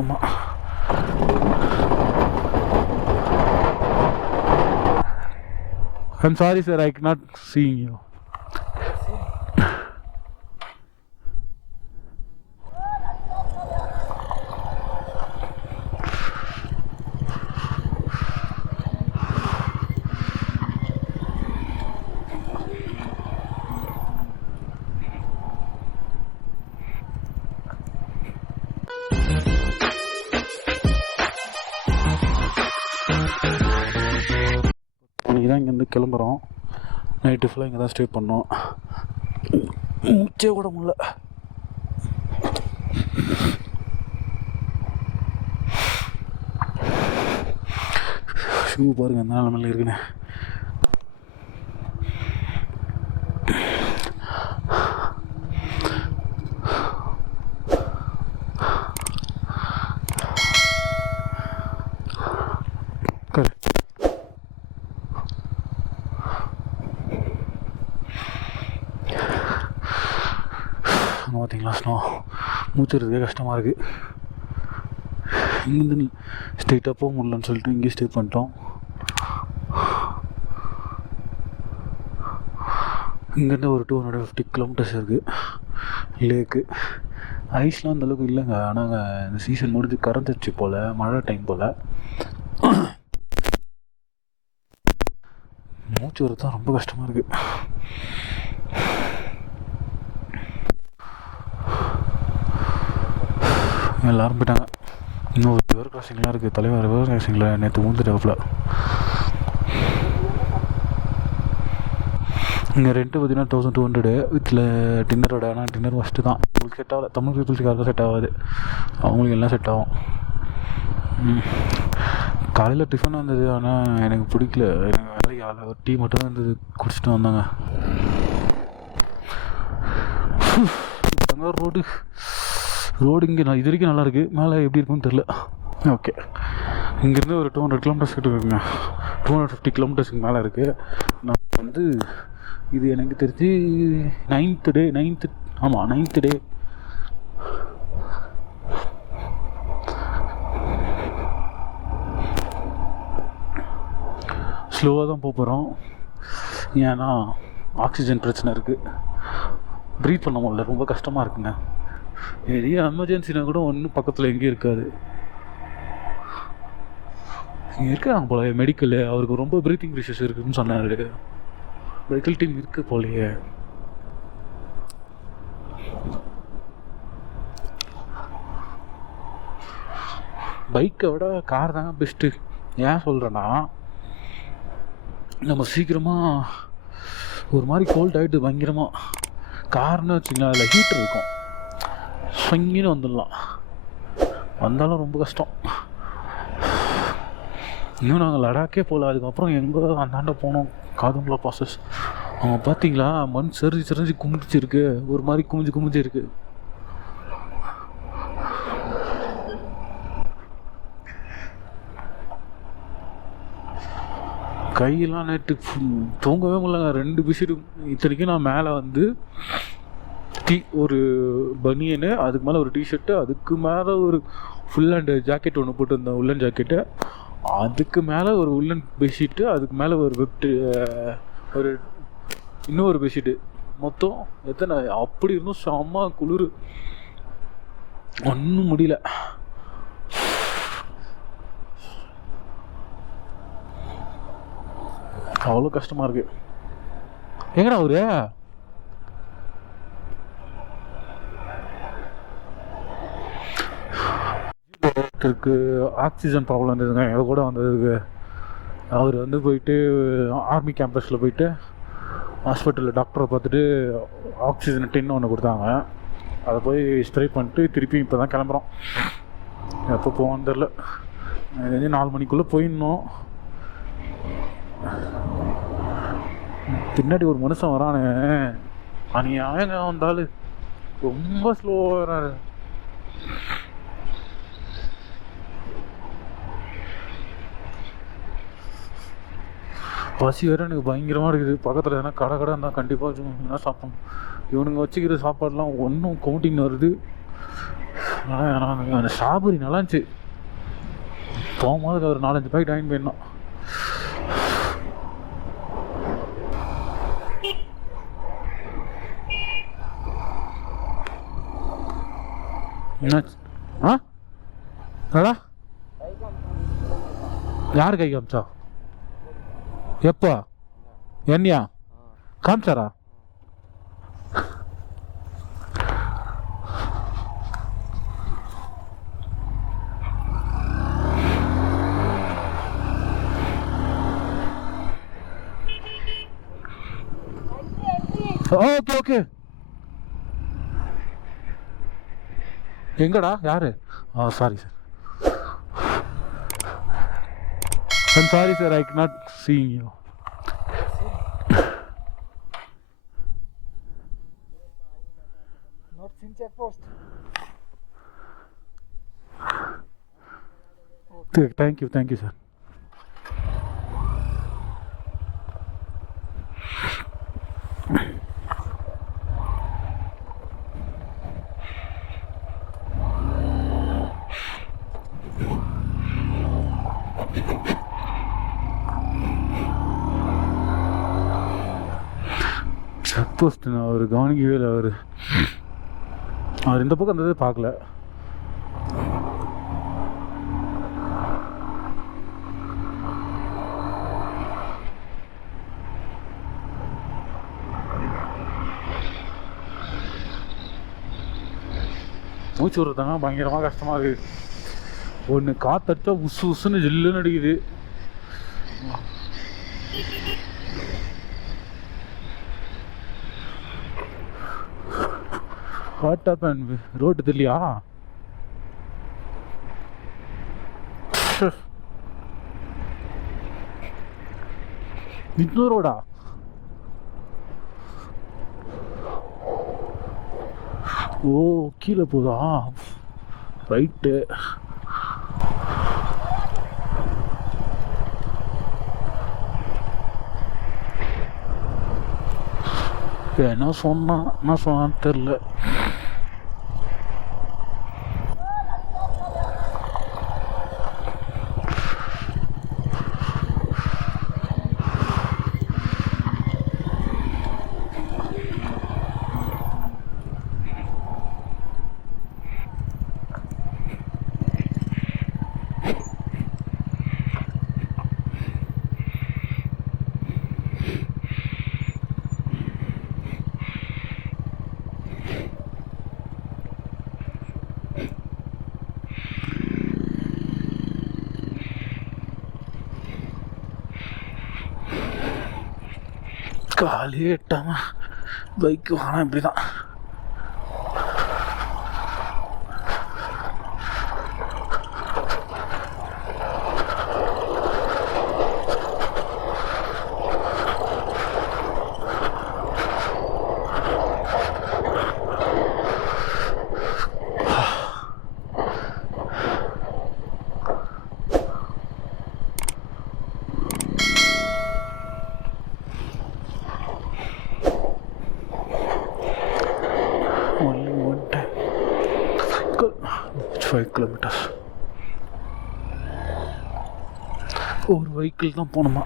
ஆமாம். I'm sorry sir, I cannot see you. இன்றைக்கி தான் இங்கேருந்து கிளம்புறோம். நைட்டு ஃபுல்லாக இங்கே தான் ஸ்டே பண்ணோம். மூச்சே கூட முடியல. ஷூ பாருங்கள் எந்த நிலமையில இருக்குன்னு. அங்கே பார்த்தீங்களா ஸ்னோ, மூச்சுறதுக்கே கஷ்டமாக இருக்குது. இங்கேருந்து ஸ்ட்ரெயிட்டாக போக முடியலன்னு சொல்லிட்டு இங்கேயே ஸ்டே பண்ணிட்டோம். இங்கேருந்து ஒரு 250 கிலோமீட்டர்ஸ் இருக்குது லேக்கு. ஐஸ்லாம் அந்தளவுக்கு இல்லைங்க. ஆனால் இந்த சீசன் முடிஞ்சு கறந்துச்சு போல், மழை டைம் போல். மூச்சு வரது தான் ரொம்ப கஷ்டமாக இருக்குது. எல்லோரும் போயிட்டாங்க. இன்னும் ஒரு ரிவர் கிராசிங்லாம் இருக்குது. தலைவர் ரிவர் கிராசிங்கில் நேற்று ஊந்துட்டாப்புல. இங்கே ரெண்ட்டு பார்த்தீங்கன்னா 1200 வித்தில் டின்னரோட. ஆனால் டின்னர் ஃபஸ்ட்டு தான். உங்களுக்கு செட் ஆகலை. தமிழ் பீப்புள்ஸுக்கு யாருக்கும் செட் ஆகாது, அவங்களுக்கு எல்லாம் செட் ஆகும். காலையில் டிஃபன் வந்தது, ஆனால் எனக்கு பிடிக்கல. எனக்கு வேலைக்கு ஆள் ஒரு டீ மட்டும் தான் இருந்தது, குடிச்சிட்டு வந்தாங்க. ரோடு இங்கே நான் இது வரைக்கும் நல்லாயிருக்கு. மேலே எப்படி இருக்குன்னு தெரில. ஓகே, இங்கேருந்து ஒரு 200 கிலோமீட்டர்ஸ் கிட்ட இருக்குங்க. 250 கிலோமீட்டர்ஸுக்கு மேலே இருக்குது. நான் வந்து இது எனக்கு தெரிஞ்சு 9th டே. ஆமாம், 9th டே. ஸ்லோவாக தான் போகிறோம். ஏன்னா ஆக்சிஜன் பிரச்சனை இருக்குது. ப்ரீத் பண்ண முடியல, ரொம்ப கஷ்டமாக இருக்குங்க. பெரிய எமர்ஜென்சினா கூட ஒன்றும் பக்கத்தில் எங்கேயும் இருக்காது. இங்கே இருக்காங்க போல மெடிக்கலு. அவருக்கு ரொம்ப ப்ரீத்திங் இஷ்யூஸ் இருக்குதுன்னு சொன்னார். மெடிக்கல் டீம் இருக்குது போலையே. பைக்கை விட கார் தாங்க பெஸ்ட்டு. ஏன் சொல்கிறேன்னா, நம்ம சீக்கிரமாக ஒரு மாதிரி கோல்ட் ஆகிட்டு பயங்கரமாக. கார்னு வச்சிங்களா, அதில் ஹீட்டர் இருக்கும், ஸ்வங்கின்னு வந்துடலாம். வந்தாலும் ரொம்ப கஷ்டம். இன்னும் நாங்கள் லடாக்கே போகல. அதுக்கப்புறம் எங்கே அந்தாண்ட போனோம், காதுங்குளா ப்ராசஸ். அவங்க பார்த்தீங்களா, மண் செறிஞ்சு குமிச்சிருக்கு, ஒரு மாதிரி குமிஞ்சு இருக்கு. கையெல்லாம் நேற்று தூங்கவே முடியலங்க. 2 பிசிடு. இத்தனைக்கும் நான் மேலே வந்து ஒரு பனியனு, அதுக்கு மேலே ஒரு டிஷர்ட்டு, அதுக்கு மேலே ஒரு ஃபுல் அண்ட் ஜாக்கெட் ஒன்று போட்டு இருந்தேன், உள்ளன் ஜாக்கெட்டு. அதுக்கு மேலே ஒரு உள்ளன் பெட்ஷீட்டு, அதுக்கு மேலே ஒரு ஒரு இன்னொரு பெட்ஷீட்டு. மொத்தம் எத்தனை அப்படி இருந்தும் செம்ம குளிர். ஒன்றும் முடியல. அவ்வளோ கஷ்டமாக இருக்குது. எங்கடா அவரு டாக்டருக்கு ஆக்சிஜன் ப்ராப்ளம் இருந்ததுங்க. எங்க கூட வந்ததுக்கு அவர் வந்து போயிட்டு ஆர்மி கேம்பஸில் போயிட்டு ஹாஸ்பிட்டலில் டாக்டரை பார்த்துட்டு ஆக்சிஜன் டின்னு ஒன்று கொடுத்தாங்க. அதை போய் ஸ்ப்ரே பண்ணிட்டு திருப்பி இப்போ தான் கிளம்புறோம். எப்போ போவோன்னு தெரில. இது 4 மணிக்குள்ளே போயிடணும். பின்னாடி ஒரு மனுஷன் வரானே, அநியாயங்க வந்தாலும் ரொம்ப ஸ்லோவாக வராரு. பசி வேறு எனக்கு பயங்கரமாக இருக்குது. பக்கத்தில் எதனா கடை இருந்தால் கண்டிப்பாக என்ன சாப்பிடணும். இவனுங்க வச்சுக்கிற சாப்பாடெலாம் ஒன்றும் கவுண்டிங் வருது. அந்த ஸ்ட்ராபெரி நல்லா இருந்துச்சு. போகும்போது ஒரு 4-5 பேக்கெட் வாங்கி போயிடணும். என்னாச்சு? ஆ என்னடா? யார் கை காமிச்சா? எப்போ? என்னையா காமிச்சாரா? Okay okay. எங்கடா யாரு? Sorry sir. I'm sorry sir, I cannot see you. Not seen check post. Thank you sir. Check post நான் அவர் கவனிக்கவே இல்லை. அவர் இந்த பக்கம் இருந்ததே பார்க்கல. மூச்சு விடுறதாங்க பயங்கரமாக கஷ்டமாக இருக்குது. ஒன்று காற்றடிச்சா உசு உசுன்னு ஜில்லுன்னு அடிக்குது. What happen? ரோடு தெரியலையா? இன்னொரு ரோடா? ஓ கீழே போதா? ரைட்டு. என்ன சொன்னான்னு தெரில. காலையே எட்டாம பைக்கு வாங்கினா இப்படி தான். Only one time. 5 kilometers. ஒரு வெஹிக்கிள் தான் போகணுமா?